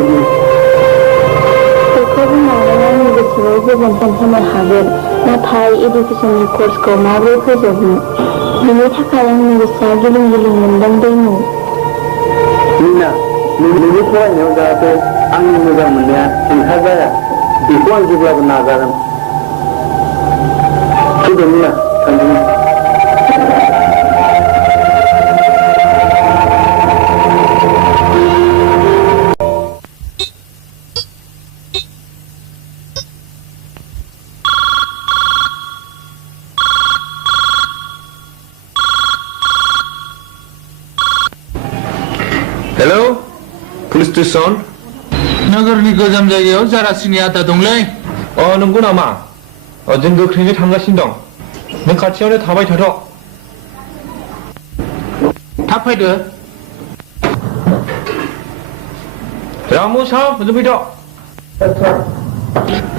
बायदि बेखौ बुंनानै आंनि गोसोआव गोजोनथों होनो हागोन नाथाय इडुकेसननि कर्सखौ माबोरै फोजोबनो बिनि थाखाय आंनि गोसोआ गिलिं गिलिं मोनदों दैमु मीना नोंनि फरायनायाव जाहाथे आंनि मोजां मोननाया हेंथा जाया बेखौ आं जेब्लाबो नाजागोन फैदो मीना थांदिनि हेलो पुलिस स्टेशन नोगोरनि गोजाम जायगायाव जारासिनि आदा दंलै नंगौ नामा जों गोख्रैनो थांगासिनो दं नों खाथियावनो थाबाय थाथ' थाब फैदो रामु साहब हजों फैथ'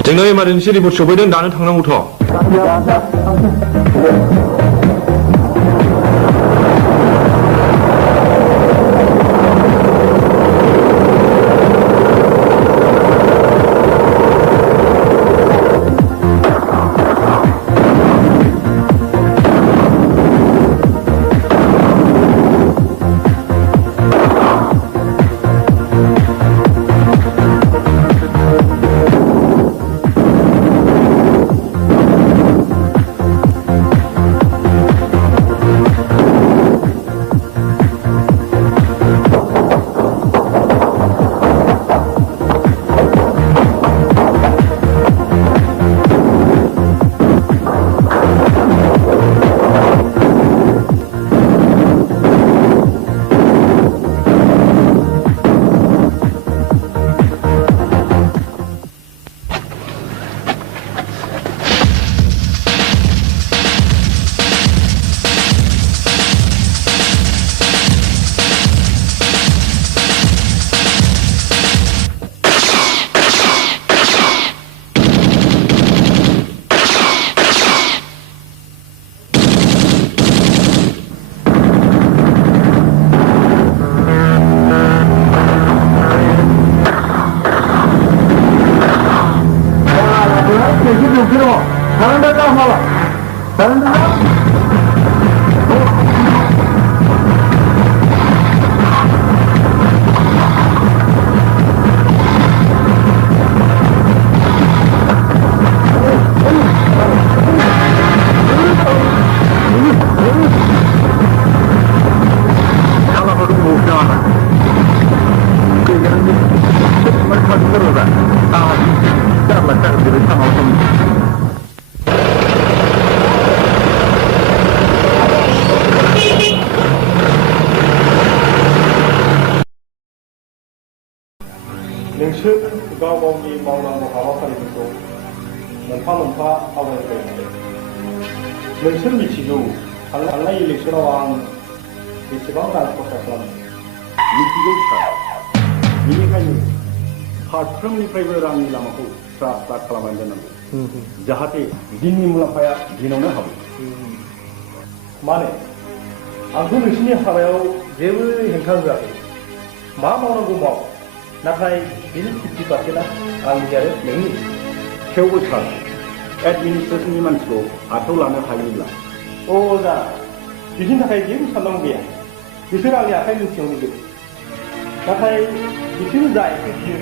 जोंनो इमारजेन्सि रिपर्ट सफैदों दानो थांनांगौथ' नोंसोर गाव गावनि मावनांगौ हाबाफारिफोरखौ मोनफा मोनफा आवगायबोबाय थादों नोंसोर मिथिगौ थांनाय इलेक्सनाव आं बेसेबां रां खरसा खालामदों मिथिगौ सार बेनिखायनो फारफ्रोमनिफ्रायबो रांनि लामाखौ स्रा स्रा खालामनानै दोननांगौ जाहाथे दिननि मुलाम्फाया दिनावनो हाबो माने आंथ' नोंसिनि हाबायाव जेबो हेंथा होआखै मा मावनांगौ माव नाथाय बिनि 50%आ आंनि आरो नोंनि थेवबो सार एडमिनिस्ट्रेसननि मानसिखौ आखायाव लानो हायोब्ला जा बिदिनि थाखाय जेबो साननांगौ गैया बिसोर आंनि आखाइ मुथियावनो दं नाथाय बिसोरो जा एसे बियो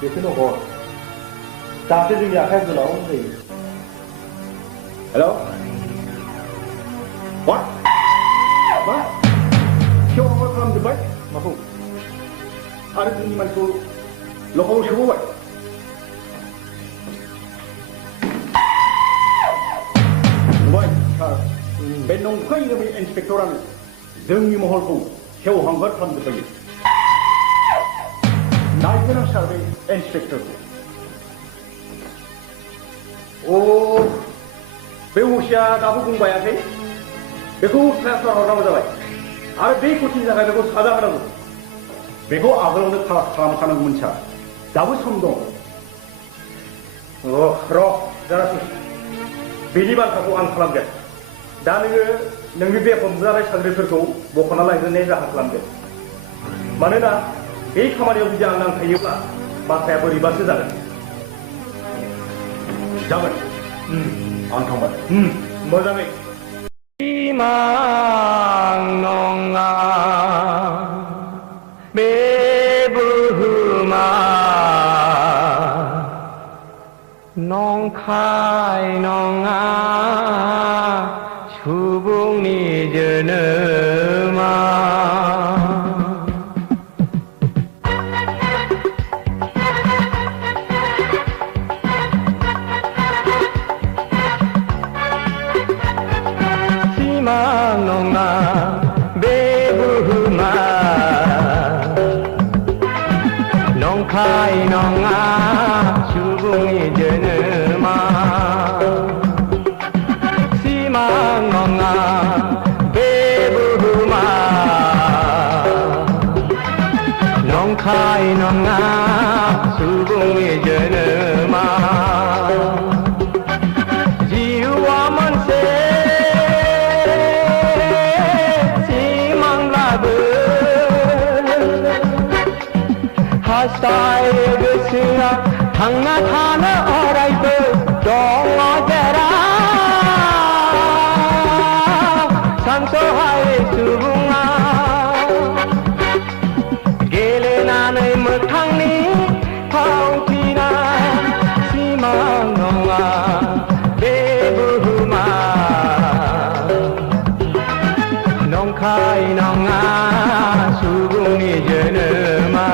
बेखौनो हर जाहाथे जोंनि आखाइया गोलाव जायो हेल' मा सेवाफोर खालामजोब्बाय माखौ आरो जोंनि मानसिखौ लकाव सोबावबाय नुबाय सार बे नंखायनो बे इन्सपेक्टरानो जोंनि महलखौ सेवहांगार खालामजोब्बाय नायगोनां सार बे इन्सपेक्टरखौ बे असिया दाबो बुंबायाखै बेखौ ट्रेन्सफार हरनांगौ जाबाय आरो बे कचिनि थाखाय बेखौ साजा होनांगौ बेखौ आगोलावनो खालामखानांगौमोन सार दाबो सम दं र' जारासै बेनि बाथ्राखौ आं खालामगोन दा नोङो नोंनि बे हमजानाय साख्रिफोरखौ बख'ना लायग्रोनाय राहा खालामदो मानोना बे खामानियाव जुदि आं नांथायोब्ला बाथ्राया बोरैबासो जागोन आं थांबाय मोजाङै सिमां नङा बे बुहुमा नंखाय नङा सुबुंनि जोनोमा सिमां नङा बे बुहुमा नंखाय नङा सुबुंनि जोनोमा सिमां नङा बे बुहुमा नंखाय नङा सुबुंनि जोनोमा जिउआ मोनसे सिमांब्लाबो हास्थायो गोसोआ थांना थानो अरायबो दङ जेराव सानस'हायै सुबुङा गेलेनानै मोगथांनि फावथिनाय सिमां नङा बे बुहुमा नंखाय नङा सुबुंनि जोनोमा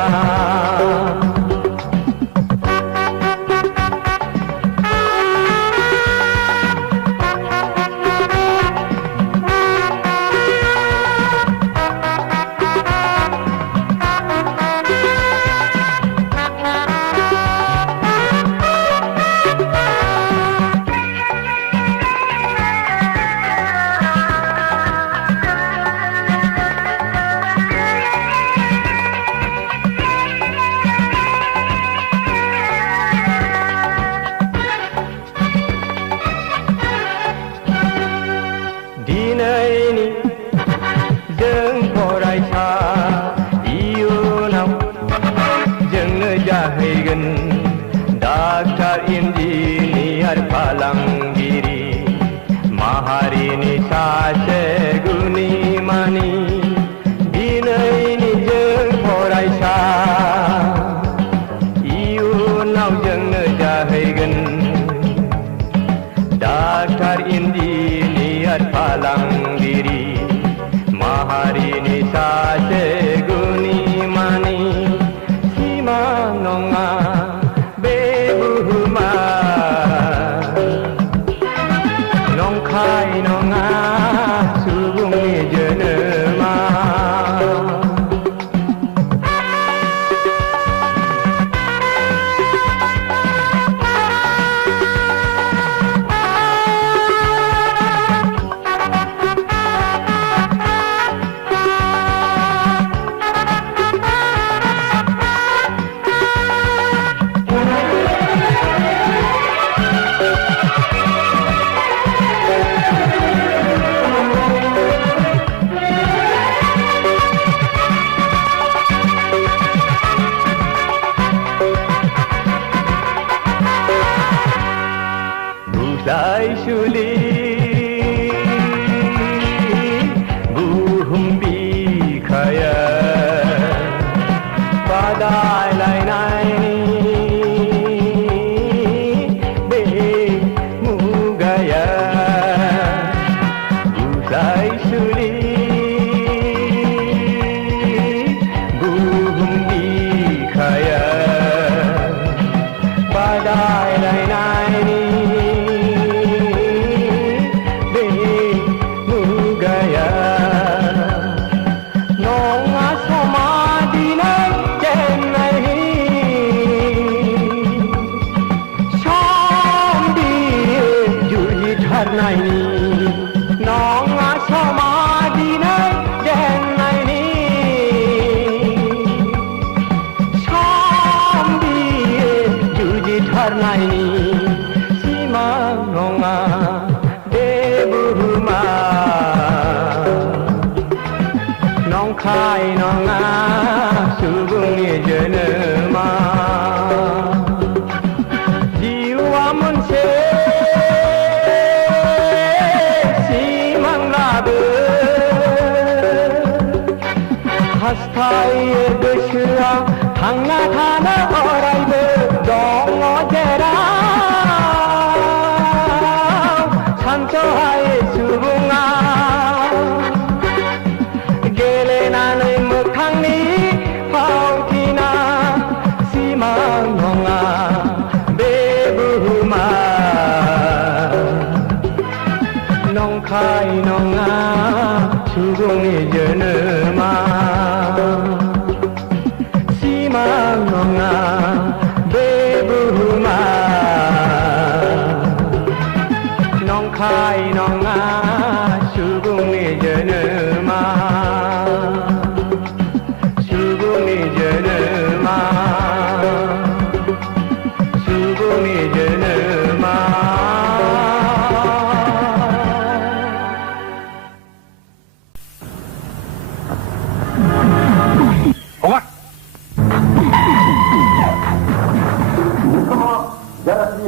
दिनैनि जों फरायसा इयुनाव जोंनो जाहैगोन डाक्टार इन्जिनियार फालांगिरि माहारिनि सासे गुनि मानि दिनैनि जों फरायसा इयुनाव जोंनो जाहैगोन डाक्टार इन्जिनियार फालांगिरि माहारिनि सासे गुनि मानि सिमां नङा बे बुहुमा नंखाय नङा सुबुंनि जोनोमा बुजायसुलि बुहुम बिखाया बादायलायनायनि बे मुगाया बुजायसुलि बुहुम बिखाया बादायलायनायनि नङा समादिनै जेननायनि सम बियो जुजिथारनायनि सिमां नङा बे बुहुमा नंखाय नङा सुबुंनि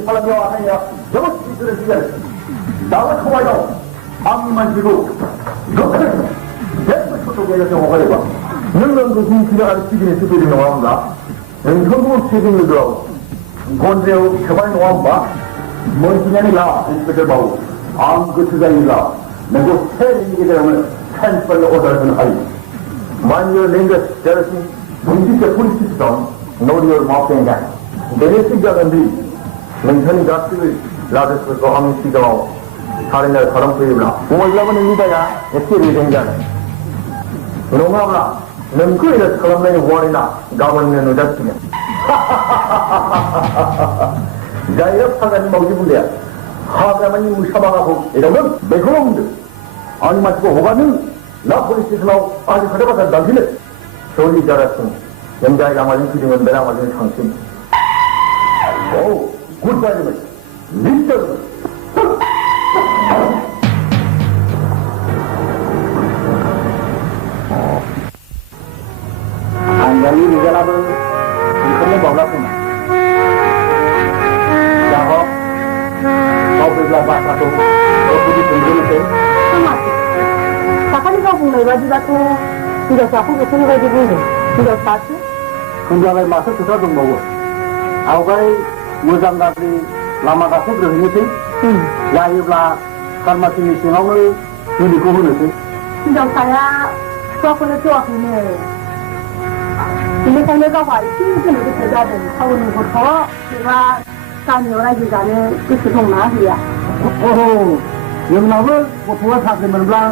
फालांगियाव आखाइया जोबोद गोरोन्थि जादों दाबो थगायदों आंनि मानसिखौ गोख्रै जेबो सथ' गैयाजासे हगारोबा नों रोंगौथि मिथिनो आरो सिबिनोसो फैदों नङा होनब्ला नोंथांखौ सिबिं लोगोआव गन्द्रायाव सोबाय नङा होनबा मोनथिनानै ला इन्सपेक्टर बाबु आं गोसो जायोब्ला नोंखौ से मिनिटनि गेजेरावनो ट्रेन्सफारनि अर्डार होनो हायो Mind your language, there is the police system, know your mouth and hand. बेनोसै जागोनदि नोंथांनि गासैबो लादेसफोरखौ आंनि सिगाङाव सारेन्डार खालामफैयोब्ला बयब्लाबो नोंनि दाया एसे रेजें जागोन नङाब्ला नोंखौ एरेस्ट खालामनायनि वारेन्टआ गाबोननो नुजाथिगोन जायगा फाग्लानि मावजि बुन्दाया हाग्रामानि मोसा बागाखौ एदावदों बेखौल' बुंदों आंनि मानसिखौ हगारनो ना पुलिस स्टेशनाव आंनि खोथा बाथ्रा दान्थिनो सरि जारासिन जों जाय लामाजों फैदोंमोन बे लामाजों थांसिन Oh, goodbye, Mr. Anjali Rizalabu, Bukannya bawa pun. Jawab, kau berbelah bahasa tu, kau pergi tunjuk itu. Sama. Kakak ni kau punya baju batu, tidak siapa kesini baju ini, tidak pasti. Kunjungan masuk kita tunggu bawa. आवगाय मोजां गाज्रि लामा गाखोग्रोहैनोसै जायोब्ला फार्मासिनि सिङावनो मुलिखौ होनोसै हिनजावसाया फिसाखौनो थेवाखैनो बेनिखायनो गावहा एसे होनो गोसो जादों टाउननि गथ' एबा गामियाव रायजो जानो गोसो दंना गैया जोंनाबो गथ'आ साख्रि मोनब्ला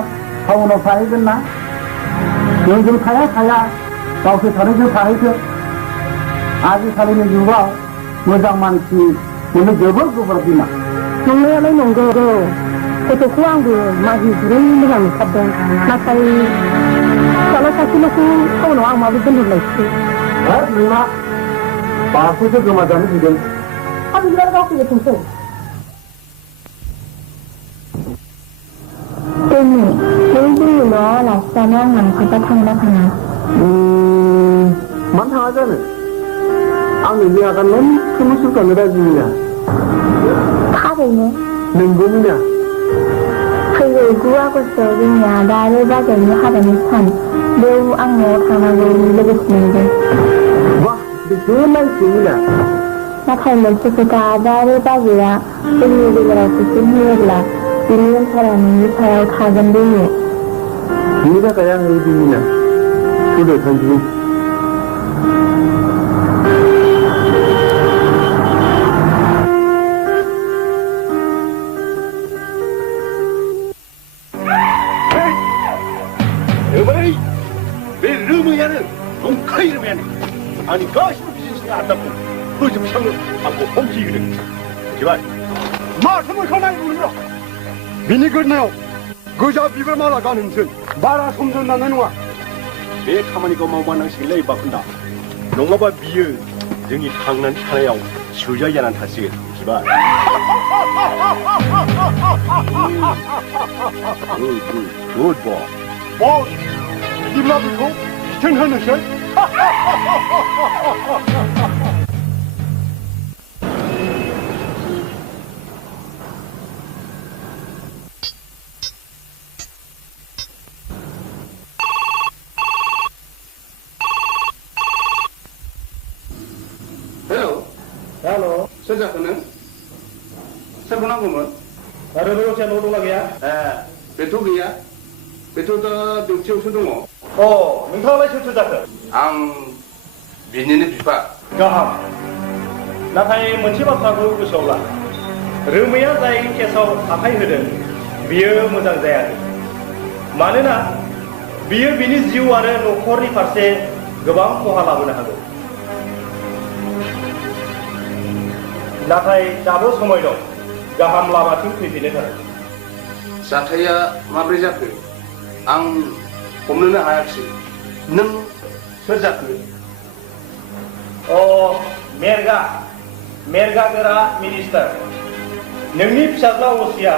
टाउनाव थाहैगोन ना जोंजों थाया गावसोर थानायजों थाहैथों आजिखालिनि जुगाव मोजां मानसि मोननो जोबोद गोब्राब बिमा नंनायालाय नंगौ गथ'खौ आंबो माहि गुरै मोजां नुथारदों नाथाय फिसाला सासेल'खौ टाउनाव आं माबोरै दोनहरलायसै नोंना बासोसो गोमाजानो गिदों आं बिदिबा गावखौनो थांसै दिनै नों जोंनि न'आव आलासि जानो आं लांफाबा थांना थाङा मानो थाङा जानो आंनि बे आगान मोनफ्रोमबो सोरखारनो राजिनिया थारैनो नंगौनिना फैगौ 9 आगस्टआव जोंनि आदा आरो बाजैनि हाबानि सान बेयाव आं न'आव थांनांगौ लोगोसे मोनगोन वाह बेसे नायसोनिना नाथाय मोनसे खोथा आदा आरो बाजैया जोंनि गेजेराव खौसे होयोब्ला बिनि उनफोरा नोंनि सायाव थागोन बेयो बिनि थाखाय आङो बिनिना थुदो थांदिनि 아니 가시는 비즈니스가 안다고 그좀 상을 하고 홈지기는 제발 말씀을 전하게 부르라 미니 그러네요 그자 비ber 말아가는 선 말아 som전 나는 와 내 가만히가 마만항식 레이 바꾼다 농마바 비유 등이 강난 하나야오 주자야난 다시게 제발 good boy 뭐 입나비고 정하는 것 Halo, sojako는 soरखौ नांगौमोन आरो रोजा न' दंना गैया बेथ' गैया बेथ' दा डिउटियावसो दङ नोंथाङालाय सोरथो जाखो आं बिनिनो बिफा गाहाम नाथाय मोनसे बाथ्राखौ गोसोआव ला रोमैया जाय केसाव आखाइ होदों बियो मोजां जायाखै मानोना बियो बिनि जिउ आरो न'खरनि फारसे गोबां खहा लाबोनो हागौ नाथाय दाबो समय दं गाहाम लामाथिं फैफिननो थाखाय जाथाया माब्रै जाखो आं हमनोनो हायाखिसै नों सोर जाखो मेरगा गोरा मिनिस्टार नोंनि फिसाज्ला असिया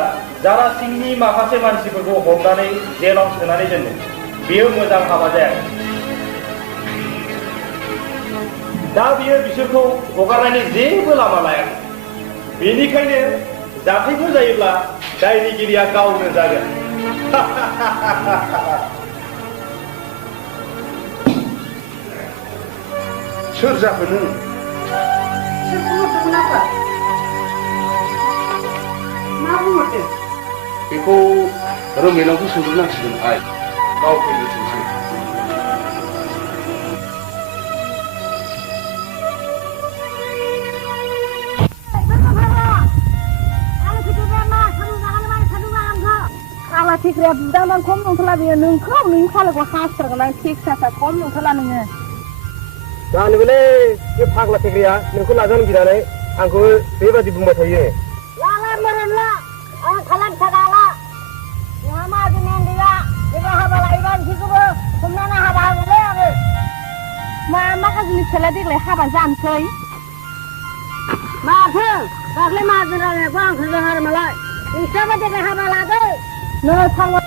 जारा सिंनि माखासे मानसिफोरखौ हमनानै जेलाव सोनानै दोनदों बियो मोजां हाबा जायाखै दा बियो बिसोरखौ हगारनायनि जेबो लामा लायाखै बेनिखायनो जाथायफोर जायोब्ला दायनिगिरिया गावनो जागोन सोर जाखो नों बेखौ रोंनायनावसो सोंग्रोनांसिगोन आइ गाव फैग्रोथोंसै Kalau tikra budak man kom nong telah dia nengkau neng kalau gua khas terkenal tik sasa kom nong telah nengnya. Jangan boleh dia phagla tikria nengkau lajan kita ni angku bebas dibumbat saja. Jangan merenlah, kalam segala. Nama dengan dia, dia haba laiban sikuru, kumana haba boleh aku. Mama kasih celak dia haba jam soi. Mak tu, bakle mak tu orang bang kerja hari malai. Ini siapa dia haba lagi? No, tangga.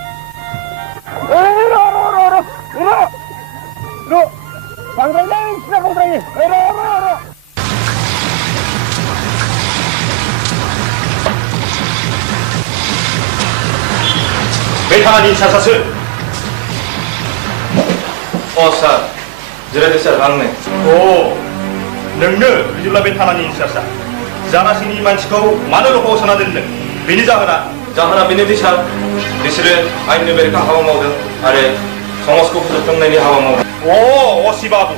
ro, bangrai sudah bangrai. ro. 메타니 사사슬 사र जिरायदो सार आं नै नोंनो बिदिब्ला बे थानानि इन्सार्जआ जानासिनि मानसिखौ मानो लकआव सोना दोनदों बेनि जाहोना बेनोदि सार बिसोरो आयेननि बेरेखा हाबा मावदों आरो समाजखौ फोजोबस्रांनायनि हाबा मावदों असि बाबु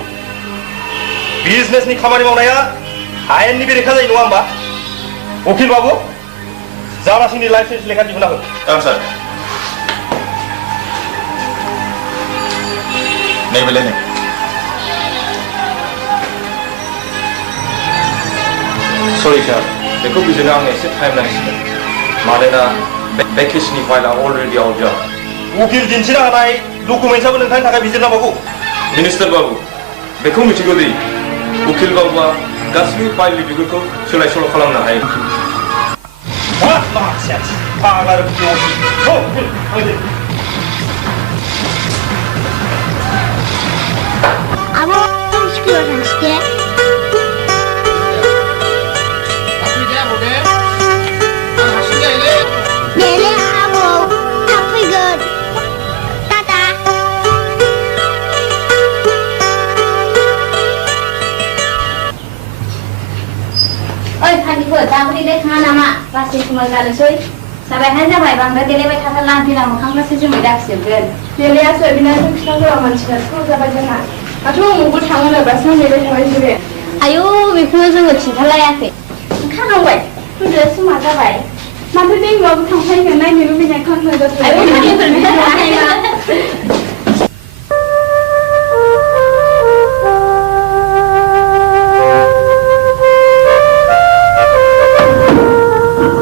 बिजनेसनि खामानि मावनाया आयेननि बेरेखा जायो नङा होमबा उकिल बाबु जानासिनि लाइसेन्स लेखा दिहुनना हो ओं सार नै बेलाय नै सरि सार बेखौ बिजिरनो आंनो एसे टाइम नांसिगोन मानोना बे केसनि फाइलआ अलरेडि आउट जाबाय उकिल दिन्थिनो हानाय डकुमेन्टसाबो नोंथांनि थाखाय बिजिरनांगौ मिनिस्टार बाबु बेखौ मिथिगौ दि उकिल बाबुआ गासैबो फाइलनि बिगुरखौ सोलाय सोल' खालामनो हायो Abo çıkıyorsun işte. Nele abo, happy good. Tata. Oi, khani ko ta bari le khana ma, pasti kumal kala soy. Sabai haja bai bangga dele bai thata lan thila mokhang ma seju mai dak sebel. Dele ya soy bina suk sago manchina ko sabai jana. Aduh, mau tangan lepas ni dia cakap macam ni. Ayo, bikin tu cerita layak. Kan awak, tu dah semua dah baik. Mampu tengok aku sampai ke mana ni lu punya kan sudah tu. Ayo, ni tu.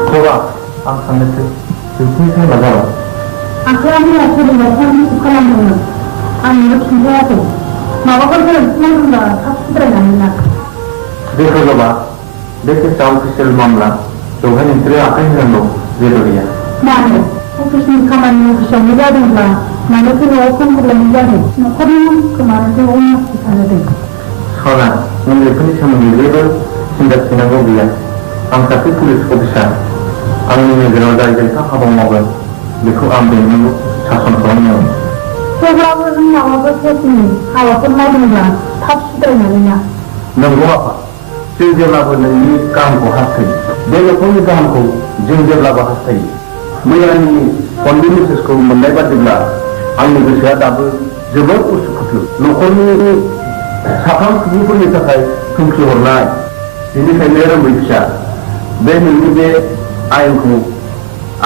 Coba, ang sangat tu, saya macam. Aku lagi aku dengan orang suka lama. Aku nak cerita tu. माबाफोर गोरोन्थिनांगौब्ला थाब सुद्रायनानै ला देखो बाबा बेसे official मामला बेवहाय नोंसोरो आखाइ होनांगौ जेबो गैया मानो अफिसनि खामानि अफिसावनो जादोंब्ला मानोथो न'आव फन हरलायनाय जादों न'खरनि मानसिखौ मानोथो उननासि थानोदों सना नों बेफोरनि सोमोन्दै जेबो सिन्था थिनांगौ गैया आं सासे पुलिस अफिसार आंनि नोजोराव जाय जायखौ हाबा मावगोन बेखौ आं बेंनांगौ सासन खालामनांगौ थेवब्लाबो जों माबाफोर केसनि हाबाफोर मावदोंब्ला थाब सुद्रायनानै ला नंगौ आफा जों जेब्लाबो नोंनि गाहामखौ हास्थायो बे न'खरनि गाहामखौ जों जेब्लाबो हास्थायो मैयानि फननि मेसेजखौ मोननाय बादिब्ला आंनि गोसोआ दाबो जोबोद उसुखुथु न'खरनि साथाम सुबुंफोरनि थाखाय हुमखि हरनाय बेनिखायनो रोंबै फिसा बे नोंनि बे आयेनखौ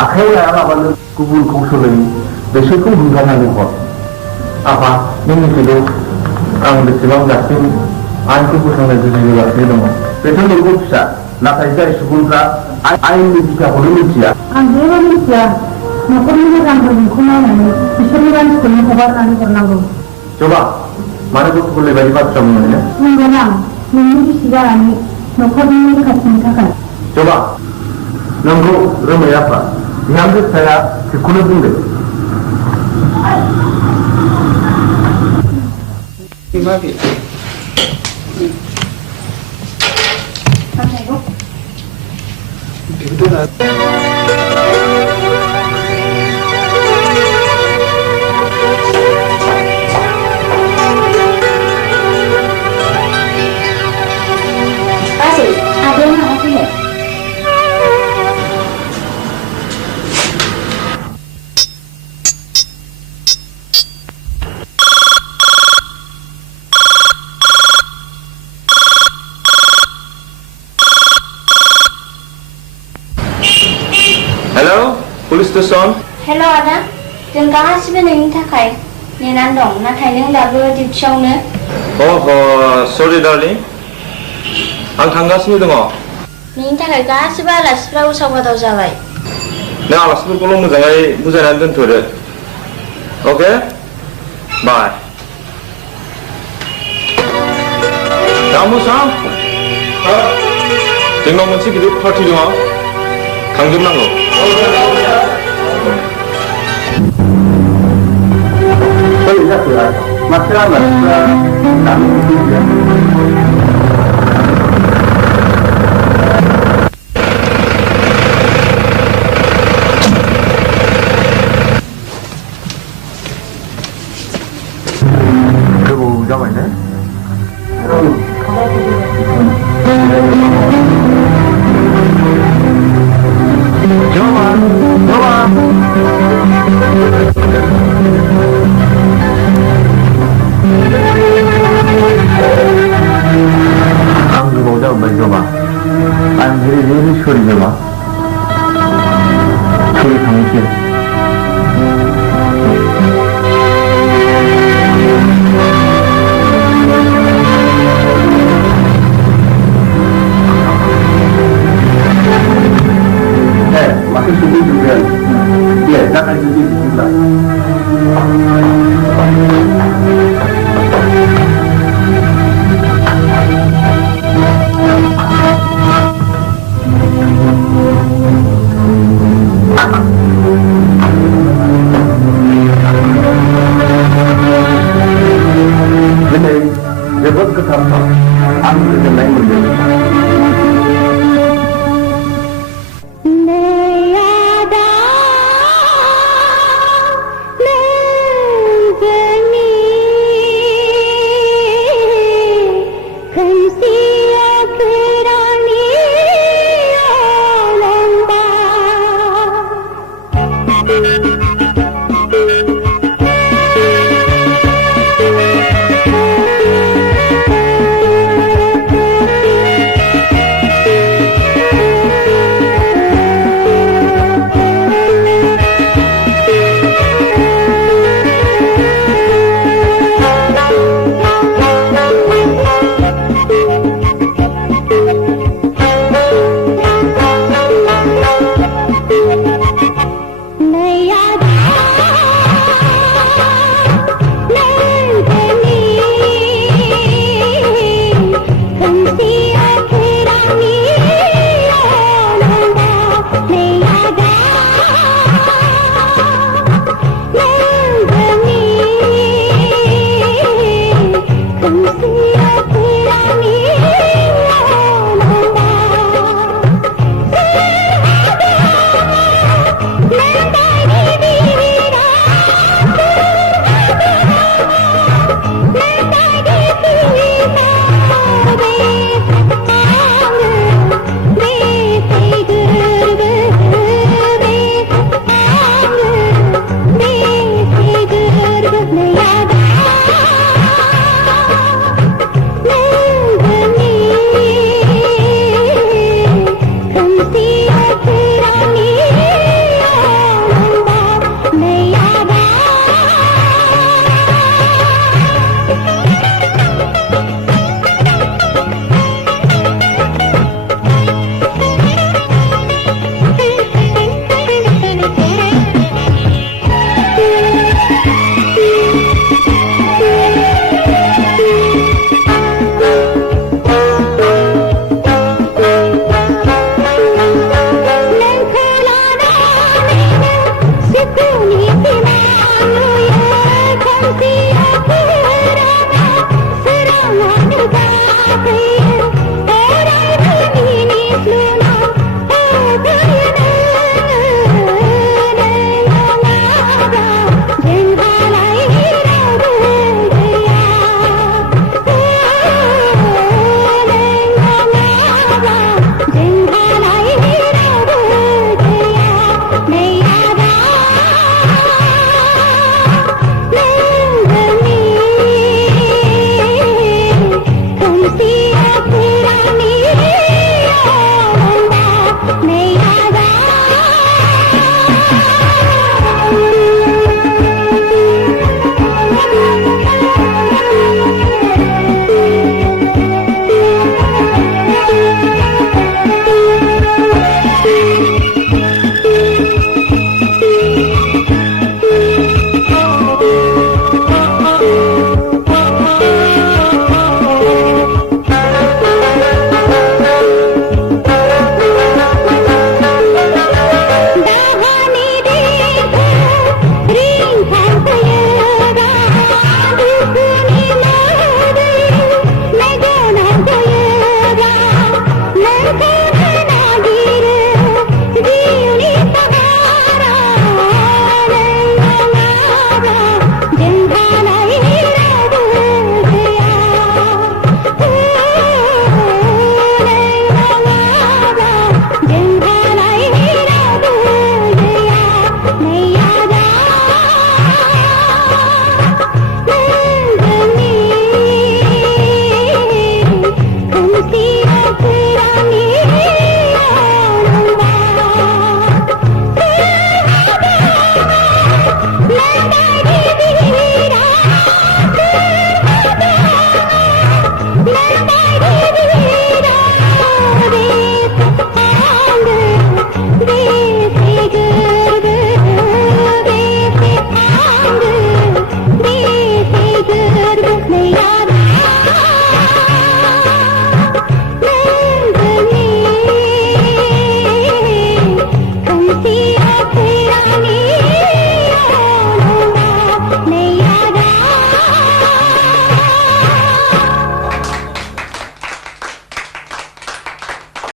आखायाव लायालाबानो गुबुन कौशलै बेसोरखौ बुंगारनानै हर आफा नों मिथिगौ आं बेसेबां दासिम आयेनखौ फोसावनो जुजिबोगासिनो दङ बेथ' नंगौ फिसा नाथाय जाय सुबुंफ्रा आयेननि बिखाखौनो मिथिया आं जेबो मिथिया न'खरनि मोजांफोरखौ नायनानै बिसोरनि मानसिखौनो हगारनानै हरनांगौ जबा मानो गथ'फोरनि बायदि बाथ्रा बुंनो बुंगोन आं नोंनि बिसि जानानै न'खरनि रैखाथिनि थाखाय जबा नंगौ रोमै आफा बिहामजो फिसाया बेखौनो बुंदों Bác sĩ, đến mà không hiểu. Hello, police station. Hello Adam, जों गासिबो नोंनि थाखाय नेनानै दं नाथाय नों दाबो डिउटियावनो Sorry darling. आं थांगासिनो दङ। नोंनि थाखाय गासिबो आलासिफ्रा उसाव बादाव जाबाय। नों आलासिफोरखौल' मोजाङै बुजायनानै दोनथ'दो। Okay? Bye. रामु सां, जोंनाव मोनसे गिदिर पार्टि दङ। थांजोबनांगौ। Tôi ra cửa lại, mặt ra là làm cái gì vậy? Cái bù cho mày đấy. I'm very, really sorry, Joma. Sorry, thank you.